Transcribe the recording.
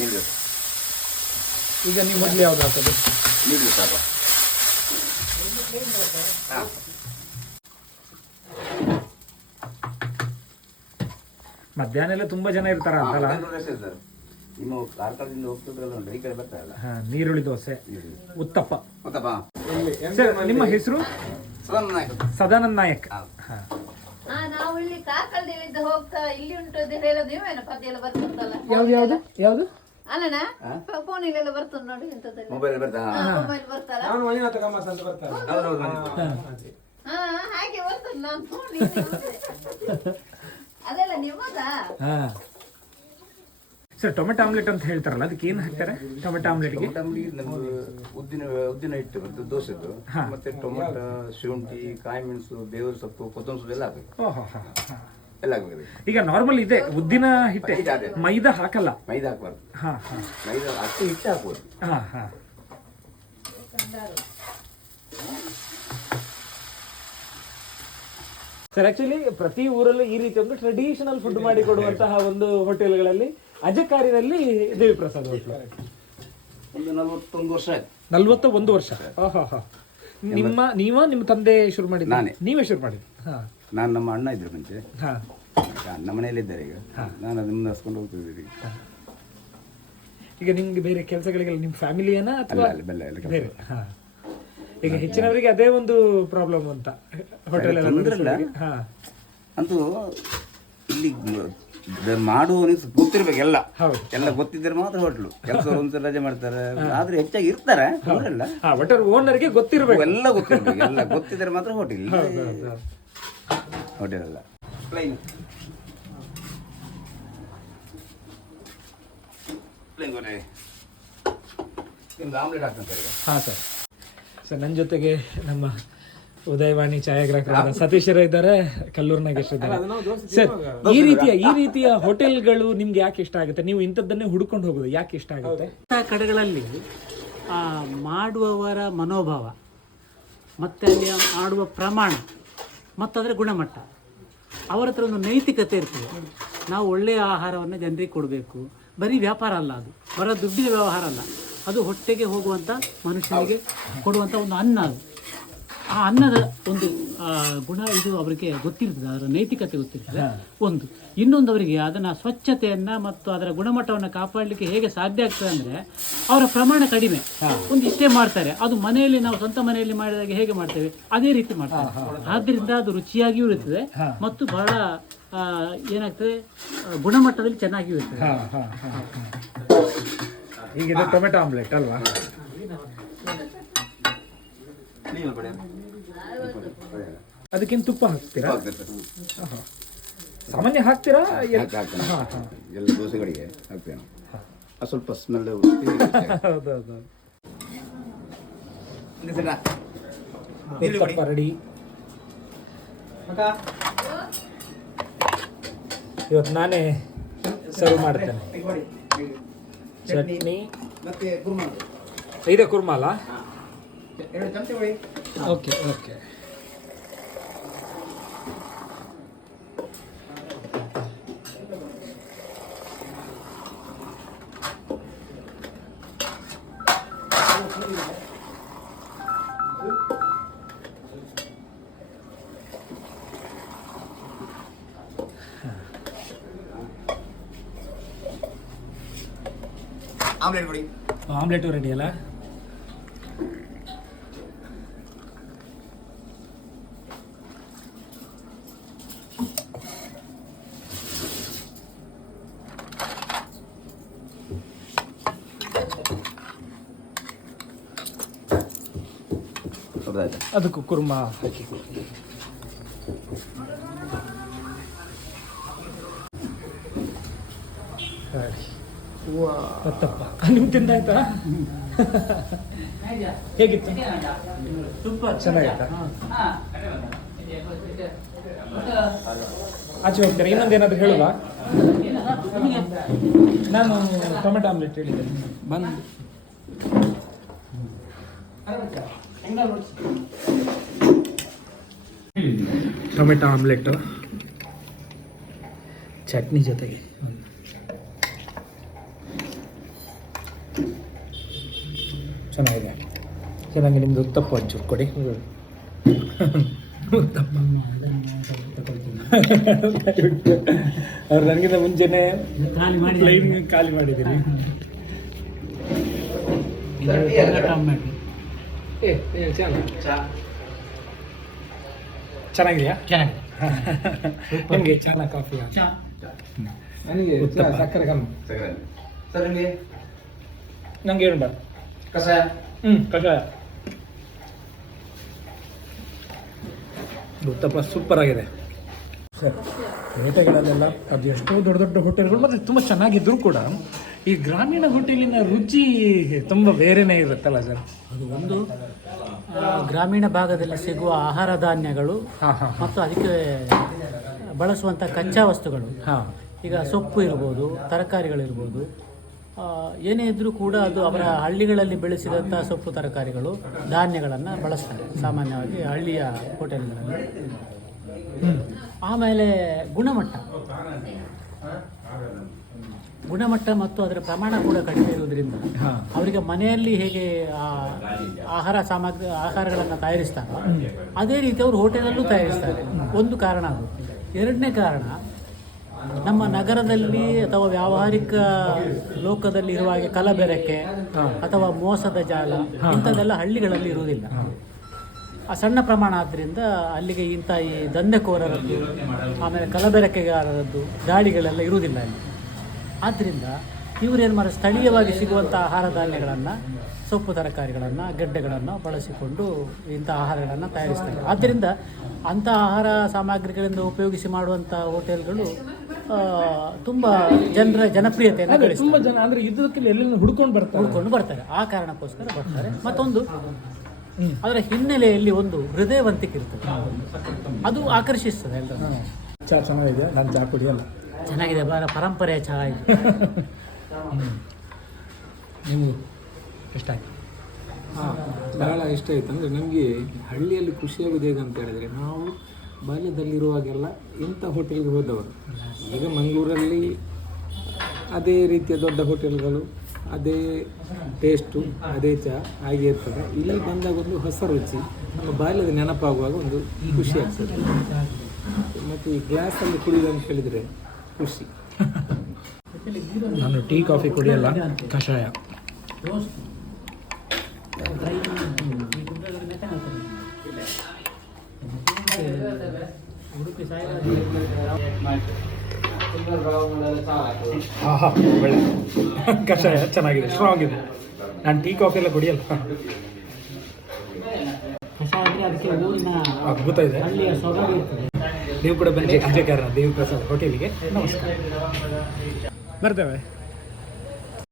ನಿಲ್ಲು ಈಗ ನೀವು ಮೊದಲು ಯಾವ್ದು ಹಾಕೋದು ನಿಲ್ಲು ಸಾಕು. ಹಾಂ. ಮಧ್ಯಾಹ್ನ ಎಲ್ಲ ತುಂಬಾ ಜನ ಇರ್ತಾರ ಅಂತಲ್ಲ? ನಿಮ್ಮ ಕಾರ್ಕಳದಿಂದ ಹೋಗ್ತಿದ್ರಲ್ಲ ಒಂದು ವೆಹಿಕಲ್ ಬರ್ತಾರಲ್ಲ ಹಾ, ನೀರುಳ್ಳಿ ದೋಸೆ. ಉತ್ತಪ್ಪ. ಗೊತ್ತಪ್ಪ ನಿಮ್ಮ ಹೆಸರು? ಸದಾನಂದ ನಾಯಕ್. ಸದಾನಂದ್ ನಾಯಕ್. ನಾವು ಇಲ್ಲಿ ಹೋಗ್ತಾ ಇಲ್ಲಿ ಉಂಟು ಅಂತ ಹೇಳೋದು ನೀವೇನು ಪದ್ಯ ಎಲ್ಲ ಬರ್ತದಲ್ಲ? ಯಾವ್ದು ಯಾವ್ದು ಯಾವ್ದು? ಅಲ್ಲಣ್ಣ ಫೋನಿಲೆಲ್ಲ ಬರ್ತದ ನೋಡಿ ಎಂತದೆಲ್ಲ ಮೊಬೈಲ್ ಬರ್ತಾ ಮೊಬೈಲ್ ಬರ್ತಲ್ಲ ನಾನು ಮಂಜುನಾಥ ಗಮ್ಮತ್ ಅಂತ ಬರ್ತಾರೆ ಹೌದು ಹೌದು ಹಾ ಹಾಗೆ ಬರ್ತದ ನಾನು ನೋಡಿ ಅದೆಲ್ಲ ನಿಮ್ಮದಾ? ಹಾ. ಸರ್ ಟೊಮೆಟೊ ಆಮ್ಲೆಟ್ ಅಂತ ಹೇಳ್ತಾರಲ್ಲ ಅದಕ್ಕೆ ಏನು ಹಾಕ್ತಾರೆ? ಟೊಮೆಟೊ ಆಮ್ಲೆಟ್ಗೆ? ಉದ್ದಿನ ಉದ್ದಿನ ಹಿಟ್ಟು ಬರ್ತದೆ ದೋಸೆದು ಮತ್ತೆ ಟೊಮೆಟೊ ಶುಂಠಿ ಕಾಯಿ ಮೆಣಸು ಬೇವು ಸೊಪ್ಪು ಕೊತ್ತಂಬರಿ ಸೊಪ್ಪು ಎಲ್ಲ ಹಾಕಬೇಕು. ಓಹೋ ಹಾ, ಹಾ. ಎಲ್ಲ ಆಗಬೇಕು ಈಗ ನಾರ್ಮಲ್ ಇದೆ ಉದ್ದಿನ ಹಿಟ್ಟೆ. ಇದೆ, ಅದೇ. ಮೈದಾ ಹಾಕಲ್ಲ? ಮೈದಾ ಹಾಕ್ಬಾರ್ದು. ಹಾ ಹಾ. ಮೈದಾ ಅಷ್ಟು ಹಿಟ್ಟು ಹಾಕ್ಬೋದು. ಹಾ ಹಾ. ಸರ್ ಆಕ್ಚುಲಿ ಪ್ರತಿ ಊರಲ್ಲೂ ಈ ರೀತಿ ಒಂದು ಟ್ರೆಡಿಷನಲ್ ಫುಡ್ ಮಾಡಿ ಕೊಡುವಂತಹ ಒಂದು ಹೋಟೆಲ್ಗಳಲ್ಲಿ ಅಜಕಾರಿನಲ್ಲಿ ದೇವಿ ಪ್ರಸಾದ್ ಹೋಟ್ಲು ಒಂದು ನಲವತ್ತೊಂದು ವರ್ಷ ಆಯ್ತು. ನಲ್ವತ್ತ ಒಂದು ವರ್ಷ ಆಹಾಹಾ. ನಿಮ್ಮ ನೀವ ನಿಮ್ಮ ತಂದೆ ಶುರು ಮಾಡಿದ ನಾನೇ. ನೀವೇ ಶುರು ಮಾಡಿದ್ದು? ಹಾ. ನಾನು ನಮ್ಮ ಅಣ್ಣ ಇದ್ರು ಮುಂಚೆ. ಹಾ. ಈಗ ಅಣ್ಣ ಮನೆಯಲ್ಲಿದ್ದಾರೆ ಈಗ. ನಾನು ಅದನ್ನ ಹಸ್ಕೊಂಡು ಹೋಗ್ತಿದ್ದೀವಿ ಈಗ. ನಿಮ್ಗೆ ಬೇರೆ ಕೆಲಸಗಳಿಗೆಲ್ಲ ನಿಮ್ಮ ಫ್ಯಾಮಿಲಿಯನ ಅಲ್ಲ ಅಥವಾ ಅಲ್ಲಿ ಬೆಲ್ಲ ಎಲ್ಲ ಬೇರೆ? ಹಾ. ಈಗ ಹೆಚ್ಚಿನವರಿಗೆ ಅದೇ ಒಂದು ಪ್ರಾಬ್ಲಮ್ ಅಂತ. ಹೋಟೆಲ್ ಎಲ್ಲ ತೊಂದ್ರೆ ಇಲ್ಲ. ಹಾ ಅಂತೂ ಇಲ್ಲಿ ಮಾಡುವವನಿಗೆ ಗೊತ್ತಿರ್ಬೇಕು ಎಲ್ಲ. ಎಲ್ಲ ಗೊತ್ತಿದ್ರೆ ಮಾತ್ರ ಹೋಟ್ಲು. ಕೆಲಸ ಒಂದ್ಸಲ ರಜೆ ಮಾಡ್ತಾರೆ. ಆದ್ರೆ ಹೆಚ್ಚಾಗಿ ಇರ್ತಾರೆ ಅವರೆಲ್ಲ ಒಟ್ಟರ್ ಓನರ್ಗೆ ಗೊತ್ತಿರ್ಬೇಕು. ಎಲ್ಲ ಗೊತ್ತಿರ್ಬೇಕು ಎಲ್ಲ ಗೊತ್ತಿದ್ರೆ ಮಾತ್ರ ಹೋಟೆಲ್ ಹೋಟೆಲ್ ಅಲ್ಲ. ಪ್ಲೈನ್ ಪ್ಲೈನ್ ಗೊನೆ ನಿಮ್ದು ಆಮ್ಲೆಟ್ ಹಾಕ್ತಾರೆ ಹಾಂ ಹಾ ಸರ್. ಸರ್ ನನ್ನ ಜೊತೆಗೆ ನಮ್ಮ ಉದಯವಾಣಿ ಛಾಯಾಗ್ರಾಹಕರಾದ ಸತೀಶರ ಇದ್ದಾರೆ ಕಲ್ಲೂರ್ ನಾಗೇಶ್ ಇದ್ದಾರೆ. ಸರ್ ಈ ರೀತಿಯ ಈ ರೀತಿಯ ಹೋಟೆಲ್ಗಳು ನಿಮ್ಗೆ ಯಾಕೆ ಇಷ್ಟ ಆಗುತ್ತೆ? ನೀವು ಇಂಥದ್ದನ್ನೇ ಹುಡ್ಕೊಂಡು ಹೋಗೋದು ಯಾಕೆ ಇಷ್ಟ ಆಗುತ್ತೆ? ಕಡೆಗಳಲ್ಲಿ ಆ, ಮಾಡುವವರ ಮನೋಭಾವ ಮತ್ತೆ ಅಲ್ಲಿ ಮಾಡುವ ಪ್ರಮಾಣ ಮತ್ತದರ ಗುಣಮಟ್ಟ ಅವರ ಹತ್ರ ಒಂದು ನೈತಿಕತೆ ಇರ್ತದೆ. ನಾವು ಒಳ್ಳೆಯ ಆಹಾರವನ್ನು ಜನರಿಗೆ ಕೊಡಬೇಕು. ಬರೀ ವ್ಯಾಪಾರ ಅಲ್ಲ ಅದು. ಬರೋ ದುಡ್ಡಿನ ವ್ಯವಹಾರ ಅಲ್ಲ. ಅದು ಹೊಟ್ಟೆಗೆ ಹೋಗುವಂಥ ಮನುಷ್ಯನಿಗೆ ಕೊಡುವಂಥ ಒಂದು ಅನ್ನ ಅದು. ಆ ಅನ್ನದ ಒಂದು ಗುಣ ಇದು ಅವರಿಗೆ ಗೊತ್ತಿರ್ತದೆ ಅದರ ನೈತಿಕತೆ ಗೊತ್ತಿರ್ತದೆ. ಒಂದು. ಇನ್ನೊಂದು ಅವರಿಗೆ ಅದನ್ನ ಸ್ವಚ್ಛತೆಯನ್ನ ಮತ್ತು ಅದರ ಗುಣಮಟ್ಟವನ್ನು ಕಾಪಾಡಲಿಕ್ಕೆ ಹೇಗೆ ಸಾಧ್ಯ ಆಗ್ತದೆ ಅಂದ್ರೆ ಅವರ ಪ್ರಮಾಣ ಕಡಿಮೆ. ಒಂದು ಇಷ್ಟೇ ಮಾಡ್ತಾರೆ. ಅದು ಮನೆಯಲ್ಲಿ ನಾವು ಸ್ವಂತ ಮನೆಯಲ್ಲಿ ಮಾಡಿದಾಗ ಹೇಗೆ ಮಾಡ್ತೇವೆ? ಅದೇ ರೀತಿ ಮಾಡ್ತಾರೆ. ಆದ್ದರಿಂದ ಅದು ರುಚಿಯಾಗಿಯೂ ಇರುತ್ತದೆ ಮತ್ತು ಬಹಳ ಏನಾಗ್ತದೆ? ಗುಣಮಟ್ಟದಲ್ಲಿ ಚೆನ್ನಾಗಿಯೂ ಇರ್ತದೆ. ಈಗ ಟೊಮೆಟೊ ಆಮ್ಲೆಟ್ ಅಲ್ವಾ ನೀವು ಬಿಡಿ. ಅದಕ್ಕಿಂತ ತುಪ್ಪ ಹಾಕ್ತೀರಾ? ಸಾಮಾನ್ಯ ಹಾಕ್ತೀರಾ? ಎಲ್- ಹಾಕ್- ಹಾಕ್ತೇನೆ. ಹಾ ಹಾ. ಎಲ್ಲ ದೋಸೆಗಳಿಗೆ ಹಾಕ್ತೇನೆ ಅದು ಸ್ವಲ್ಪ ಸ್ಮೆಲ್ ಹೌದೌದು ತುಪ್ಪ ರೆಡಿ ಇವತ್ತು ನಾನೇ ಸರ್ವ್ ಮಾಡ್ತೇನೆ. ಚಟ್ನಿ. ಮತ್ತೆ ಕುರ್ಮಾ. ಇದೆ ಕುರ್ಮಾಲ ಎರಡು ಚಮಚ ಓಕೆ ಓಕೆ. ಆಮ್ಲೆಟ್ ಕೊಡಿ ಆಮ್ಲೆಟು ರೆಡಿ ಹೌದಾಯ್ತು ಅದಕ್ಕೂ ಕುರ್ಮಾ ಹಾಕಿ. ಗೊತ್ತಪ್ಪ ನಿಮ್ ತಿಂದಾಯ್ತಾ? ಹೇಗಿತ್ತು? ಚೆನ್ನಾಗಿತ್ತಾ? ಆಚೆ ಹೋಗ್ತಾರೆ ಇನ್ನೊಂದು ಏನಾದ್ರು ಹೇಳುವ? ನಾನು ಟೊಮೆಟೊ ಆಮ್ಲೆಟ್ ಹೇಳಿದ್ದೇನೆ. ಬಂದು. Tomato omelette. ಚಟ್ನಿ ಜೊತೆಗೆ. ಚೆನ್ನಾಗಿದೆ. ಚೆನ್ನಾಗಿ ನನಗೆ ನಿಮ್ದು ಉತ್ತಪ್ಪ ಒಂಚೂರು ಕೊಡಿ. ಉತ್ತಪ್ಪ ಅವ್ರು ನನಗಿಂತ ಮುಂಚೆನೆ ಖಾಲಿ ಮಾಡಿ ಪ್ಲೈನ್ ಖಾಲಿ ಮಾಡಿದ್ದೀರಿ ಟೊಮೆಟೊ ಚೆನ್ನಾಗಿದೆಯಾ? ಚೆನ್ನಾಗಿದೆ. ನಿಮಗೆ ಚಾನ ಕಾಫಿ ನನಗೆ ಸಕ್ಕರೆ ಕಮ್ಮಿ. ಸರ್ ನಿಮಗೆ? ನಂಗೆ ಏನು ಬೇಡ ಕಷಾಯ? ಹ್ಞೂ ಕಷಾಯ. ಉತ್ತಪ್ಪ ಸೂಪರ್ ಆಗಿದೆ. ಸರ್ ಪೇಟೆಗಳಲ್ಲೆಲ್ಲ ಅದು ಎಷ್ಟೋ ದೊಡ್ಡ ದೊಡ್ಡ ಹೋಟೆಲ್ಗಳು ಮತ್ತು ತುಂಬ ಚೆನ್ನಾಗಿದ್ರು ಕೂಡ ಈ ಗ್ರಾಮೀಣ ಹೋಟೆಲಿನ ರುಚಿ ತುಂಬ ಬೇರೆನೇ ಇರುತ್ತಲ್ಲ ಸರ್? ಅದು ಒಂದು ಗ್ರಾಮೀಣ ಭಾಗದಲ್ಲಿ ಸಿಗುವ ಆಹಾರ ಧಾನ್ಯಗಳು ಮತ್ತು ಅದಕ್ಕೆ ಬಳಸುವಂಥ ಕಚ್ಚಾ ವಸ್ತುಗಳು. ಹಾಂ. ಈಗ ಸೊಪ್ಪು ಇರ್ಬೋದು ತರಕಾರಿಗಳಿರ್ಬೋದು. ಏನೇ ಇದ್ದರೂ ಕೂಡ ಅದು ಅವರ ಹಳ್ಳಿಗಳಲ್ಲಿ ಬೆಳೆಸಿದಂಥ ಸೊಪ್ಪು ತರಕಾರಿಗಳು ಧಾನ್ಯಗಳನ್ನು ಬಳಸ್ತಾರೆ ಸಾಮಾನ್ಯವಾಗಿ ಹಳ್ಳಿಯ ಹೋಟೆಲ್ಗಳಲ್ಲಿ. ಆಮೇಲೆ ಗುಣಮಟ್ಟ. ಗುಣಮಟ್ಟ ಮತ್ತು ಅದರ ಪ್ರಮಾಣ ಕೂಡ ಕಡಿಮೆ ಇರುವುದರಿಂದ ಅವರಿಗೆ ಮನೆಯಲ್ಲಿ ಹೇಗೆ ಆ ಆಹಾರ ಸಾಮಗ್ರಿ ಆಹಾರಗಳನ್ನು ತಯಾರಿಸ್ತಾರೋ ಅದೇ ರೀತಿ ಅವರು ಹೋಟೆಲಲ್ಲೂ ತಯಾರಿಸ್ತಾರೆ. ಒಂದು ಕಾರಣ ಅದು. ಎರಡನೇ ಕಾರಣ ನಮ್ಮ ನಗರದಲ್ಲಿ ಅಥವಾ ವ್ಯಾವಹಾರಿಕ ಲೋಕದಲ್ಲಿ ಇರುವ ಹಾಗೆ ಕಲಬೆರಕೆ ಅಥವಾ ಮೋಸದ ಜಾಲ ಇಂಥದ್ದೆಲ್ಲ ಹಳ್ಳಿಗಳಲ್ಲಿ ಇರುವುದಿಲ್ಲ. ಆ ಸಣ್ಣ ಪ್ರಮಾಣ ಆದ್ದರಿಂದ ಅಲ್ಲಿಗೆ ಇಂಥ ಈ ದಂಧೆಕೋರರದ್ದು ಆಮೇಲೆ ಕಲಬೆರಕೆಗಾರರದ್ದು ದಾಳಿಗಳೆಲ್ಲ ಇರುವುದಿಲ್ಲ ಅಲ್ಲಿ. ಆದ್ದರಿಂದ ಇವರೇನು ಮಾಡಿ ಸ್ಥಳೀಯವಾಗಿ ಸಿಗುವಂಥ ಆಹಾರ ಧಾನ್ಯಗಳನ್ನು ಸೊಪ್ಪು ತರಕಾರಿಗಳನ್ನು ಗೆಡ್ಡೆಗಳನ್ನು ಬಳಸಿಕೊಂಡು ಇಂಥ ಆಹಾರಗಳನ್ನು ತಯಾರಿಸ್ತಾರೆ. ಆದ್ದರಿಂದ ಅಂಥ ಆಹಾರ ಸಾಮಗ್ರಿಗಳಿಂದ ಉಪಯೋಗಿಸಿ ಮಾಡುವಂಥ ಹೋಟೆಲ್ಗಳು ತುಂಬ ಜನರ ಜನಪ್ರಿಯತೆಯನ್ನು ತುಂಬ ಜನ ಅಂದರೆ ಇದಕ್ಕೆ ಎಲ್ಲಿಂದ ಹುಡ್ಕೊಂಡು ಬರ್ತಾರೆ. ಹುಡ್ಕೊಂಡು ಬರ್ತಾರೆ. ಆ ಕಾರಣಕ್ಕೋಸ್ಕರ ಬರ್ತಾರೆ. ಮತ್ತೊಂದು ಅದರ ಹಿನ್ನೆಲೆಯಲ್ಲಿ ಒಂದು ಹೃದಯವಂತಿಕೆ ಇರ್ತದೆ ಅದು ಆಕರ್ಷಿಸ್ತದೆ ಎಲ್ಲರೂ ಚಾ ಚೆನ್ನಾಗಿದೆ ನಾನು ಚಾ ಕುಡಿಯಲ್ಲ. ಚೆನ್ನಾಗಿದೆ ಬಹಳ ಪರಂಪರೆಯ ಚಹಾ ಇದು ನಿಮಗೂ ಇಷ್ಟ ಆಯ್ತು? ಬಹಳ ಇಷ್ಟ ಆಯ್ತು. ಅಂದರೆ ನಮಗೆ ಹಳ್ಳಿಯಲ್ಲಿ ಖುಷಿಯಾಗೋದು ಹೇಗೆ ಅಂತ ಹೇಳಿದ್ರೆ ನಾವು ಬಾಲ್ಯದಲ್ಲಿರುವಾಗೆಲ್ಲ ಇಂಥ ಹೋಟೆಲ್ಗೆ ಹೋದವರು. ಈಗ ಮಂಗಳೂರಲ್ಲಿ ಅದೇ ರೀತಿಯ ದೊಡ್ಡ ಹೋಟೆಲ್ಗಳು ಅದೇ ಟೇಸ್ಟು ಅದೇ ಚಹಾ ಹಾಗೆ ಇರ್ತದೆ. ಇಲ್ಲಿ ಬಂದಾಗ ಒಂದು ಹೊಸ ರುಚಿ ನಮ್ಮ ಬಾಲ್ಯದ ನೆನಪಾಗುವಾಗ ಒಂದು ಖುಷಿ ಆಗ್ತದೆ. ಮತ್ತು ಈ ಗ್ಲಾಸಲ್ಲಿ ಕುಡಿಯೋದು ಅಂತ ಹೇಳಿದರೆ ಖುಷಿ. ನಾನು ಟೀ ಕಾಫಿ ಕುಡಿಯಲ್ಲ ಕಷಾಯ. ಉಡುಪಿ ಸಾಯಿ ಆಹಾ ಒಳ್ಳೆ. ಕಷಾಯ ಚೆನ್ನಾಗಿದೆ ಸ್ಟ್ರಾಂಗ್ ಇದೆ. ನಾನು ಟೀ ಕಾಫಿ ಎಲ್ಲ ಕುಡಿಯಲ್ಲ. ಅದ್ಭುತ ಇದೆ. ನೀವು ಕೂಡ ಬನ್ನಿ ಅಜಯ್ ಕಾರಣ ದೇವಿ ಪ್ರಸಾದ್ ಹೋಟೆಲಿಗೆ ನಮಸ್ಕಾರ. ಬರ್ತೇವೆ.